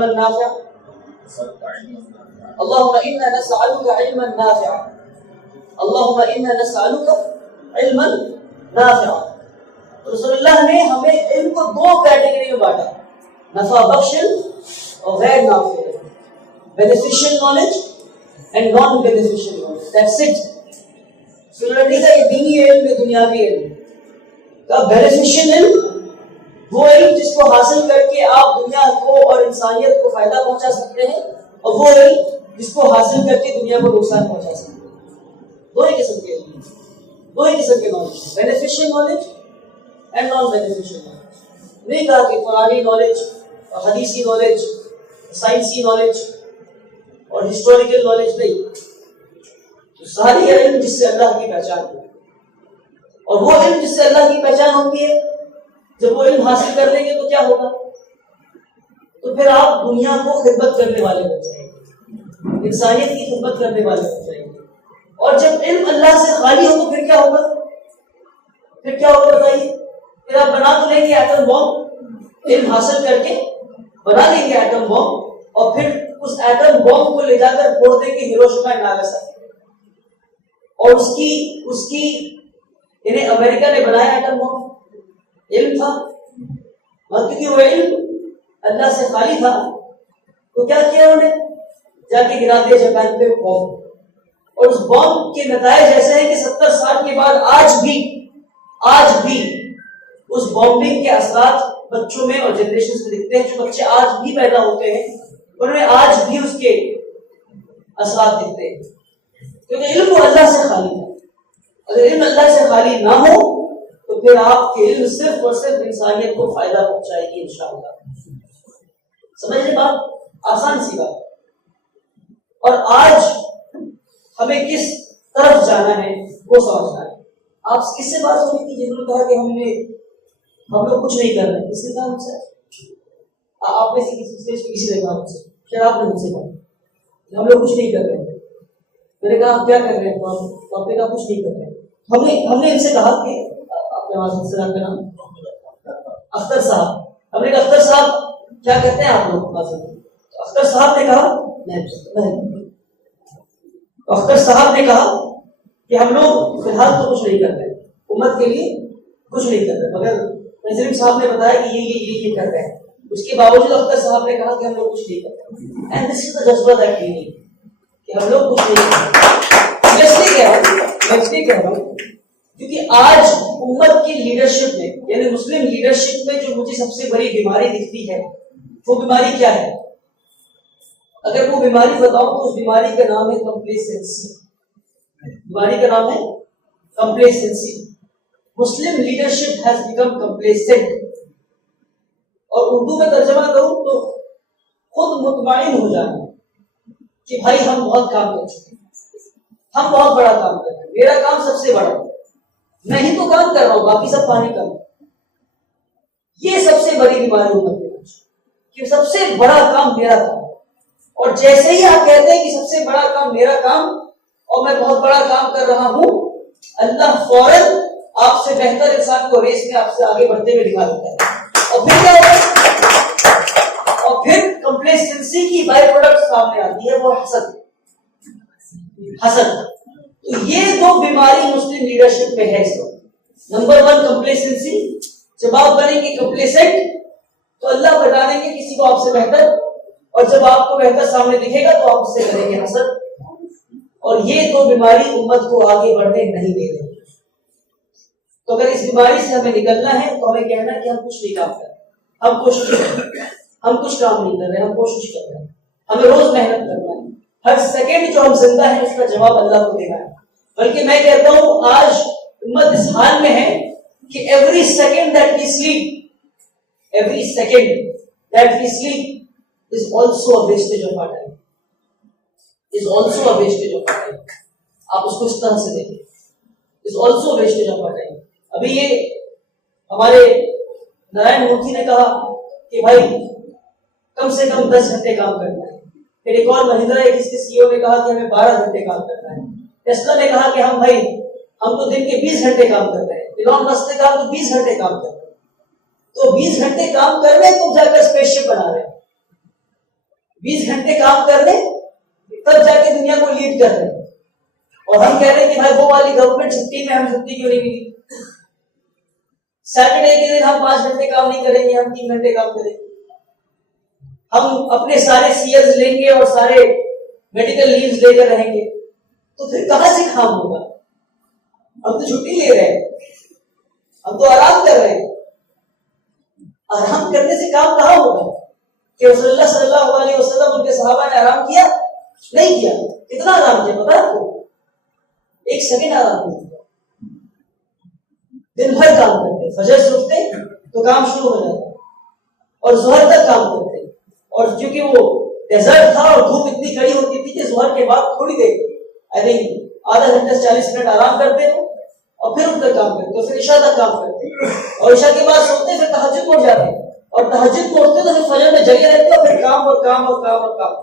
इल्मन नाफ़िअ, अल्लाहुम्मा इन्ना नसअलुका इल्मन नाफ़िअ, अल्लाहुम्मा इन्ना नसअलुका इल्मन नाफ़िअ। तो रसूलुल्लाह ने हमें इल्म को दो कैटेगरी में बांटा, नफा बख्श और गैर नाफ़िअ, beneficial knowledge and non beneficial knowledge. That's it. रसूलुल्लाह का ये दीनी इल्म में दुनियावी इल्म का बेनिफिशियल इल्म वो इल्म जिसको हासिल करके आप दुनिया को और इंसानियत को फायदा पहुंचा सकते हैं, और वो इल्म जिसको हासिल करके दुनिया को नुकसान पहुंचा सकते हैं। दो ही किस्म के इल्म, दो ही किस्म के knowledge, beneficial knowledge and non beneficial knowledge. नहीं कहा कि पुरानी नॉलेज, हदीसी नॉलेज, साइंसी नॉलेज और हिस्टोरिकल नॉलेज नहीं। तो सारी इल्म जिससे अल्लाह की पहचान हो, और वो इल्म जिससे अल्लाह की पहचान होती है, जब वो इल्म हासिल कर लेंगे तो क्या होगा? तो फिर आप दुनिया को खिदमत करने वाले हो जाएंगे, इंसानियत की खिदमत करने वाले हो जाएंगे। और जब इल्म अल्लाह से खाली हो तो फिर क्या होगा? फिर क्या होगा बताइए? फिर आप बना तो लेंगे एटम बॉम्ब, इल्म हासिल करके बना लेंगे एटम बॉम्ब, और फिर उस एटम बॉम्ब को ले जाकर फोड़ देंगे हिरोशिमा और नागासाकी। और उसकी इन्हें अमेरिका ने बनाया एटम बॉम्ब, इल्म था, क्योंकि वो इल्म अल्लाह से खाली था। तो क्या किया उन्होंने? जाके गिरा दिया जापान पे बॉम्ब, और उस बॉम्ब के नतीजे ऐसे हैं कि 70 साल के बाद आज भी उस बॉम्बिंग के असरात बच्चों में और जनरेशन में दिखते हैं। जो बच्चे आज भी पैदा होते हैं उनमें आज भी उसके असरात दिखते हैं, क्योंकि इल्म वो अल्लाह से खाली था। अगर इल्म अल्लाह से खाली ना हो तो फिर आपके इल्म सिर्फ और सिर्फ इंसानियत को फायदा पहुंचाएगी इंशाअल्लाह। समझिए बात, आसान सी बात। और आज हमें किस तरफ जाना है वो समझना है। आप किससे बात हो रही थी जिन्होंने कहा कि हम लोग कुछ नहीं कर रहे? किसने कहा मुझसे? आप में से किसी ने कहा मुझसे? क्या आपने मुझसे कहा हम लोग कुछ नहीं कर रहे? मैंने कहा आप क्या कर रहे हैं? तो आपने कहा कुछ नहीं कर रहे। हमने इनसे कहा कि आपका नाम अख्तर साहब, हमने कहा अख्तर साहब क्या कहते हैं आप लोग? तो अख्तर साहब ने कहा नहीं। तो अख्तर साहब ने कहा कि हम लोग फिलहाल तो कुछ नहीं कर रहे, उम्मत के लिए कुछ नहीं कर रहे, मगर नजरीम साहब ने बताया कि ये कर रहे हैं। उसके बावजूद अख्तर साहब ने कहा कि हम लोग कुछ नहीं कर रहे। एंड दिस इज द जज्बा दैट वी नीड, कि हम लोग कुछ नहीं कर रहे। इसलिए कह रहा हूं क्योंकि आज उम्मत की लीडरशिप में, यानी मुस्लिम लीडरशिप में जो मुझे सबसे बड़ी बीमारी दिखती है, वो बीमारी क्या है? अगर वो बीमारी बताऊं तो उस बीमारी का नाम है कंप्लेसेंसी। बीमारी का नाम है complacency. Muslim leadership has become complacent, और उर्दू में तर्जमा करूं तो खुद मुतमईन हो जाना कि भाई हम बहुत काम कर चुके हैं, हम बहुत बड़ा काम कर रहे हैं, मेरा काम सबसे बड़ा है, मैं ही तो काम कर रहा हूं, बाकी सब पानी कम। ये सबसे बड़ी बीमारी उम्मत में कि सबसे बड़ा काम मेरा काम, और जैसे ही आप कहते हैं कि सबसे बड़ा काम मेरा काम और मैं बहुत बड़ा काम कर रहा हूं, अल्लाह फौरन आपसे बेहतर इंसान को रेस में आपसे आगे बढ़ते हुए दिखा देता है। और फिर क्या होगा? और फिर कंप्लेसेंसी की बाय प्रोडक्ट सामने आती है, वो हसद। तो ये दो बीमारी मुस्लिम लीडरशिप में है इस वक्त। Number 1 complacency. जब आप बनेंगे कंप्लेसेंट तो अल्लाह बता देंगे किसी को आपसे बेहतर, और जब आपको बेहतर सामने दिखेगा तो आप उससे करेंगे हसद। और ये दो बीमारी उम्मत को आगे बढ़ने नहीं दे रही। तो अगर इस बीमारी से हमें निकलना है तो हमें कहना है कि हम कुछ नहीं काम कर रहे, हम कुछ काम नहीं कर रहे, हम कोशिश कर रहे हैं, हमें रोज मेहनत करना है। हर सेकंड जो हम जिंदा है उसका जवाब अल्लाह को देना है। बल्कि मैं कहता हूं आज उम्मत इस हाल में है कि every second that we sleep is also a wastage of our time. आप उसको इस तरह से देखें, is also a wastage of our time. अभी ये हमारे नारायण मूर्ति ने कहा कि भाई कम से कम 10 घंटे काम करना है। फिर एक और महिंद्रा जिसके सीईओ ने कहा कि हमें 12 घंटे काम करना है। टेस्ला ने कहा कि हम तो दिन के 20 घंटे काम कर रहे हैं। इलॉन मस्क ने कहा तो 20 घंटे काम कर रहे हैं। तो 20 घंटे काम कर रहे हैं तो जाकर स्पेसशिप बना रहे हैं। 20 घंटे काम कर रहे तब जाके दुनिया को लीड कर रहे हैं, और हम कह रहे हैं कि भाई वो वाली गवर्नमेंट छुट्टी में हम छुट्टी क्यों नहीं मिली, सैटरडे के दिन हम 5 घंटे काम नहीं करेंगे, हम 3 घंटे काम करेंगे, हम अपने सारे सीएस लेंगे और सारे मेडिकल लीव्स लेकर रहेंगे, तो फिर कहां से काम होगा? हम तो छुट्टी ले रहे हैं, हम तो आराम कर रहे हैं, आराम करने से काम कहां होगा? कि रसूलुल्लाह सल्लल्लाहु अलैहि वसल्लम उनके सहाबा ने आराम किया? नहीं किया। कितना आराम किया पता है आपको? 1 सेकंड आराम नहीं किया। दिन भर काम करते, फजर से उठते तो काम शुरू हो जाता और जोहर तक काम करते, और क्योंकि वो डेजर्ट था और धूप इतनी कड़ी होती थी कि जोहर के बाद थोड़ी देर, आई थिंक आधा घंटा से 40 मिनट आराम करते थे और फिर उठकर काम करते, फिर इशा तक काम करते, और इशा के बाद सोते, फिर तहज्जुद में उठ जाते, और तहज्जुद में उठते तो फिर फजर में जगे रहते और फिर काम और काम और काम और काम।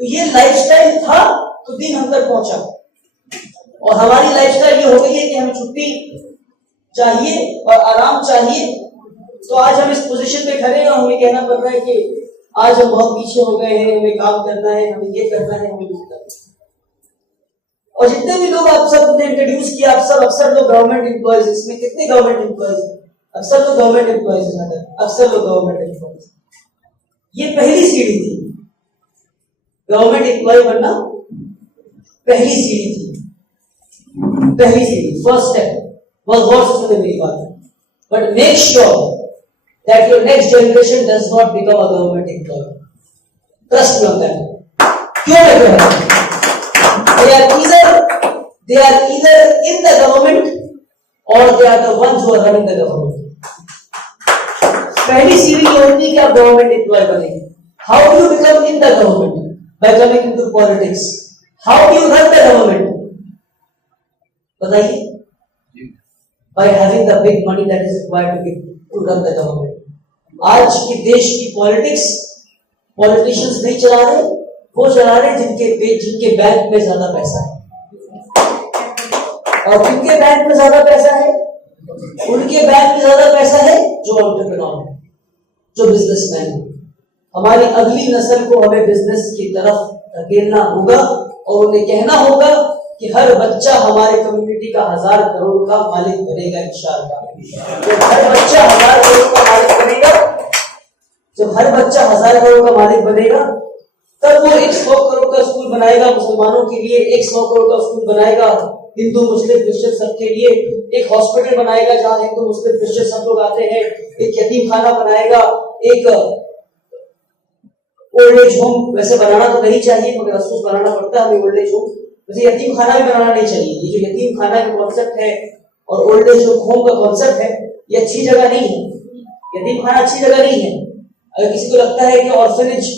तो ये लाइफस्टाइल था तो दिन हम तक पहुंचा, और हमारी लाइफस्टाइल ये हो गई है कि हमें छुट्टी चाहिए और आराम चाहिए। तो आज हम इस पोजीशन पे खड़े हैं और हमें कहना पड़ रहा है कि आज हम बहुत पीछे हो गए हैं, हमें काम करना है, हमें ये करना है, हमें ये करना है। और जितने भी लोग आप सब ने इंट्रोड्यूस किया, आप सब अक्सर लोग गवर्नमेंट एम्प्लॉयज, इसमें कितने गवर्नमेंट एम्प्लॉयज हैं? अक्सर लोग गवर्नमेंट एम्प्लॉयज हैं, अक्सर लोग गवर्नमेंट एम्प्लॉयज। ये पहली सीढ़ी थी, गवर्नमेंट एम्प्लॉय बनना पहली सीढ़ी थी, पहली सीढ़ी, फर्स्ट स्टेप। बहुत गौर से सुने मेरी बात, but make sure that your next generation does not become a government employ. Trust me on that. क्यों मैं कह रहा हूं? They are either in the government or they are the ones who are running the government. पहली सीढ़ी ये होती है कि आप गवर्नमेंट एम्प्लॉय बनेंगे। How do you become in the government? By coming into politics. How do you run the government? बताइए। By having the big money that is required to run the government. आज की देश की politics politicians नहीं चला रहे, वो चला रहे जिनके बैंक में ज्यादा पैसा है, और जिनके बैंक में ज्यादा पैसा है उनके बैंक में ज्यादा पैसा है जो एंटरप्रेन्योर है, जो बिजनेसमैन है। हमारी अगली नस्ल को हमें बिजनेस की तरफ धकेलना होगा और उन्हें कहना होगा कि हर बच्चा हमारे कम्युनिटी का 1000 करोड़ का मालिक बनेगा इंशाअल्लाह। जब हर बच्चा 1000 करोड़ का मालिक बनेगा, जब हर बच्चा 1000 करोड़ का मालिक बनेगा, तब वो एक 100 करोड़ का स्कूल बनाएगा मुसलमानों के लिए, एक 100 करोड़ का स्कूल बनाएगा हिंदू मुस्लिम क्रिश्चियन सबके लिए, एक हॉस्पिटल बनाएगा जहां हिंदू मुस्लिम क्रिश्चियन सब लोग आते हैं, एक यतीम खाना बनाएगा, एक ओल्ड एज होम, वैसे बनाना तो नहीं चाहिए मगर अफसोस बनाना पड़ता है हमें ओल्ड एज होम, वैसे यतीम खाना भी बनाना नहीं चाहिए। ये जो यतीम खाना का कॉन्सेप्ट है और ओल्ड एज होम का कॉन्सेप्ट है, ये अच्छी जगह नहीं है, यतीम खाना अच्छी जगह नहीं है। अगर किसी को लगता है कि ऑर्फनेज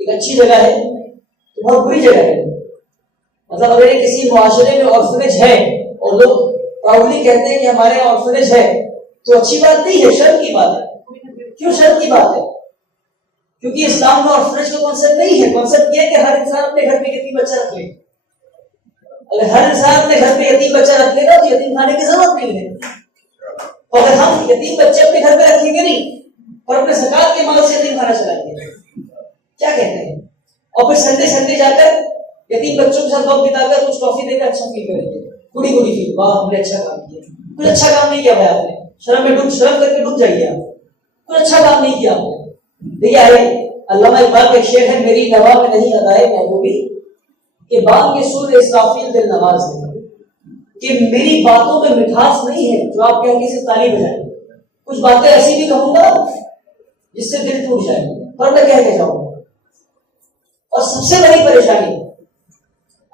एक अच्छी जगह है तो बहुत बुरी जगह है। मतलब अगर किसी मुआशरे में ऑर्फनेज है और लोग प्राउडली कहते हैं कि हमारे यहाँ ऑर्फनेज है तो अच्छी बात नहीं है, शर्म की बात है। क्यों शर्म की बात है? क्योंकि इस्लाम में ऑर्फनेज का कॉन्सेप्ट नहीं है। कॉन्सेप्ट ये है कि हर इंसान अपने घर में यतीम बच्चा रख ले। अगर हर इंसान अपने घर में यतीम बच्चा रख लेगा तो यतीम खाने की जरूरत नहीं है। तो अगर हम यतीम बच्चे अपने घर में रखेंगे नहीं और अपने सरकार के माल से यतीम खाना चलाएंगे, क्या कहते हैं? और फिर संडे संडे जाकर यतीम बच्चों के साथ वक्त बिताकर कुछ कॉफी देकर अच्छा फील करेंगे, गुड़ी गुड़ी फील, वाह हमने अच्छा काम किया। कुछ अच्छा काम नहीं किया भाई आपने, शर्म करके डूब जाइए आप। कुछ अच्छा काम नहीं किया आपने। देखिए अरे अल्लामा इकबाल का शेर है, मेरी नवा में नहीं अदाए महबूबी के बाग के सूर इसराफील दिल नवाज है, कि मेरी बातों में मिठास नहीं है जो आप कहेंगे सिर्फ ताली बजाएंगे। कुछ बातें ऐसी भी कहूंगा जिससे दिल टूट जाएगा, पर मैं कह के जाऊंगा। और सबसे बड़ी परेशानी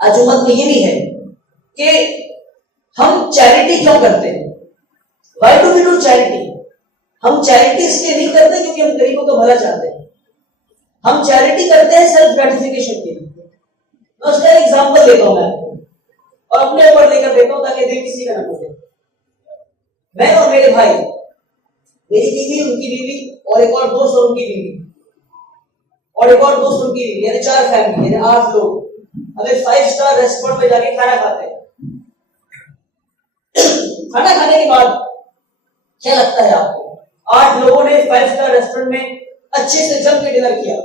आज उम्मत में ये भी है कि हम चैरिटी क्यों करते हैं? Why do we do charity? हम चैरिटी इसलिए नहीं करते क्योंकि हम गरीबों का भला चाहते हैं। हम चैरिटी करते हैं सेल्फ ग्रेटिफिकेशन के लिए। मैं उसका एग्जांपल देता हूं मैं आपको और अपने ऊपर लेकर देता हूं ताकि दिल किसी का ना टूटे। मैं और मेरे भाई, मेरी बीवी, उनकी बीवी और एक और दोस्त और उनकी बीवी और एक और दोस्त उनकी बीवी, यानी 4 फैमिली, यानी 8 लोग। अगर 5 स्टार रेस्टोरेंट में जाके खाना खाते हैं, खाना खाने के बाद क्या लगता है आपको? 8 लोगों ने 5 स्टार रेस्टोरेंट में अच्छे से जम के डिनर किया,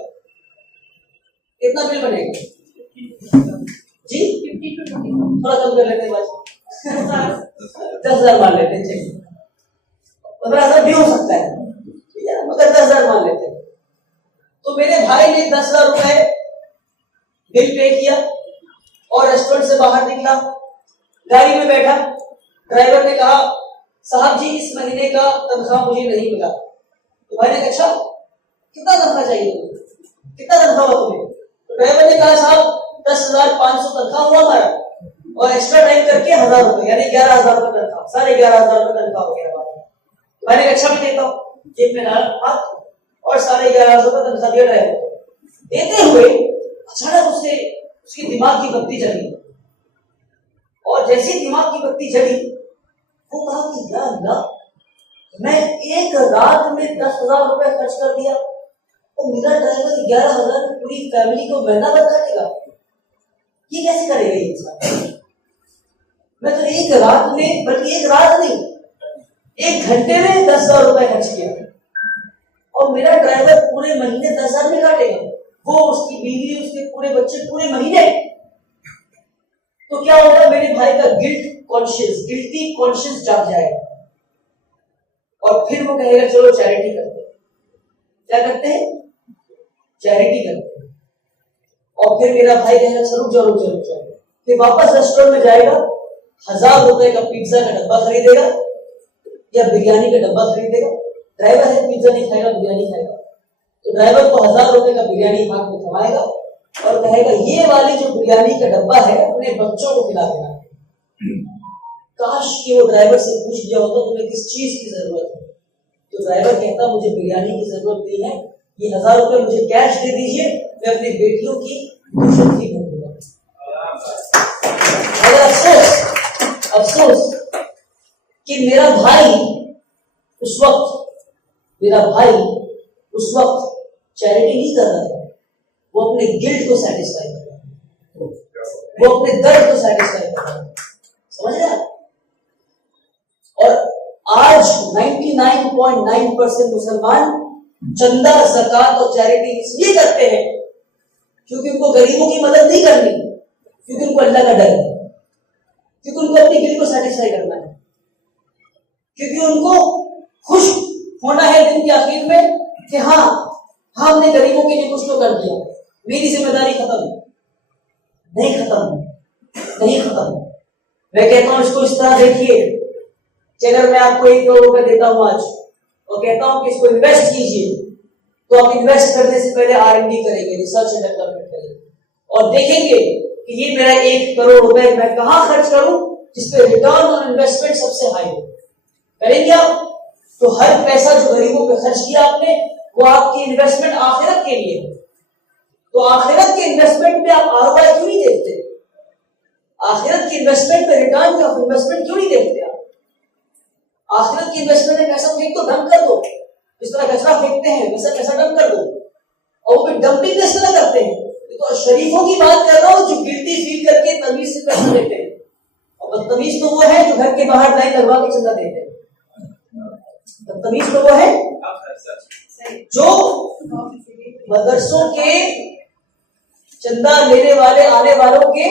कितना बिल बनेगा जी? 15 to 20, थोड़ा कम कर लेते हैं बस 10,000 मान लेते हैं, चलिए 15,000 भी हो सकता है, ठीक है, मगर 10,000 मान लेते हैं। तो मेरे भाई ने 10,000 रुपए बिल पे किया और रेस्टोरेंट से बाहर निकला, गाड़ी में बैठा, ड्राइवर ने कहा साहब जी इस महीने का तनख्वाह मुझे नहीं मिला। तो भाई ने कहा अच्छा कितना तनख्वाह चाहिए तुम्हें, कितना तनख्वाह हुआ तुम्हें? तो ड्राइवर ने कहा साहब 10,500 तनख्वाह हुआ हमारा और एक्स्ट्रा टाइम करके 1,000 रुपए यानी 11,000 रुपए तनख्वाह, 11,500 रुपए तनख्वाह हो गया हमारा। तो मैंने कहा अच्छा भी देता हूँ, जेब में डाल हाथ और 11,500 रुपए तनख्वाह दिया ड्राइवर को। देते हुए अचानक उसकी दिमाग की बत्ती जली और जैसी दिमाग की बत्ती जली वो कहा कि या अल्लाह मैं एक रात में 10,000 रुपए खर्च कर दिया और मेरा ड्राइवर 11,000 में पूरी फैमिली को महीना भर काटेगा, ये कैसे करेगा ये इंसान? मैं तो एक रात में, बल्कि एक रात नहीं 1 घंटे में 10,000 रुपए खर्च किया और मेरा ड्राइवर पूरे महीने 10,000 में काटेगा, वो उसकी बीवी उसके पूरे बच्चे पूरे महीने। तो क्या होगा, मेरे भाई का गिल्टी कॉन्शियस जाग जाएगा और फिर वो कहेगा चलो चैरिटी करते हैं। क्या करते हैं? चैरिटी करते हैं। और फिर मेरा भाई कहेगा रुक जाओ, फिर वापस रेस्टोरेंट में जाएगा, 1,000 रुपए का पिज्जा का डब्बा खरीदेगा या बिरयानी का डब्बा खरीदेगा। ड्राइवर है, पिज्जा नहीं खाएगा, बिरयानी खाएगा, तो ड्राइवर को 1,000 रुपए का बिरयानी हाथ में खवाएगा और कहेगा ये वाली जो बिरयानी का डब्बा है अपने बच्चों को खिला देना। काश कि वो ड्राइवर से पूछ लिया होता तुम्हें किस चीज की जरूरत है, तो ड्राइवर कहता मुझे बिरयानी की जरूरत नहीं है, ये 1,000 रुपए मुझे कैश दे दीजिए, मैं अपनी बेटियों की ट्यूशन फी भर दूंगा। मगर अफसोस कि मेरा भाई उस वक्त चैरिटी नहीं कर रहा था, वो अपने गिल्ट को सेटिस्फाई कर रहा था, वो अपने दर्द को सेटिस्फाई कर रहा था, समझ रहे हैं? और आज 99.9% मुसलमान चंदा, ज़कात और चैरिटी इसलिए करते हैं क्योंकि उनको गरीबों की मदद नहीं करनी, क्योंकि उनको अल्लाह का डर है, क्योंकि उनको अपनी गिल्ट को सेटिस्फाई करना है, क्योंकि उनको खुश होना है दिन के आखिर में कि हाँ हमने गरीबों के लिए कुछ तो कर दिया, मेरी जिम्मेदारी खत्म नहीं खत्म। मैं कहता हूं इसको इस तरह देखिए कि अगर मैं आपको 1 करोड़ रुपए देता हूं आज और कहता हूं कि इसको इन्वेस्ट कीजिए, तो आप इन्वेस्ट करने से पहले R&D करेंगे, रिसर्च एंड डेवलपमेंट करेंगे और देखेंगे कि ये मेरा 1 करोड़ रुपए मैं कहां खर्च करूं जिसपे रिटर्न ऑन इन्वेस्टमेंट सबसे हाई हो। करेंगे आप? तो हर पैसा जो गरीबों पे खर्च किया आपने वो आपकी इन्वेस्टमेंट आखिरत के लिए है। तो आखिरत के इन्वेस्टमेंट पे आप ROI क्यों नहीं देखते? आखिरत की इन्वेस्टमेंट पे रिटर्न ऑफ इन्वेस्टमेंट क्यों नहीं देखते आप? आखिरत की इन्वेस्टमेंट में पैसा फेंक दो, डंप कर दो, इस तरह कचरा फेंकते हैं वैसा पैसा डंप कर दो, और वो डंपिंग किस तरह करते हैं? तो शरीफों की बात कर रहा हूं जो गिल्टी फील करके तमीज से पैसा देते हैं, और बदतमीज तो वो है जो घर के बाहर लाइन लगवा के चंदा देते हैं। बदतमीज तो वो है जो मदरसों के चंदा लेने वाले आने वालों के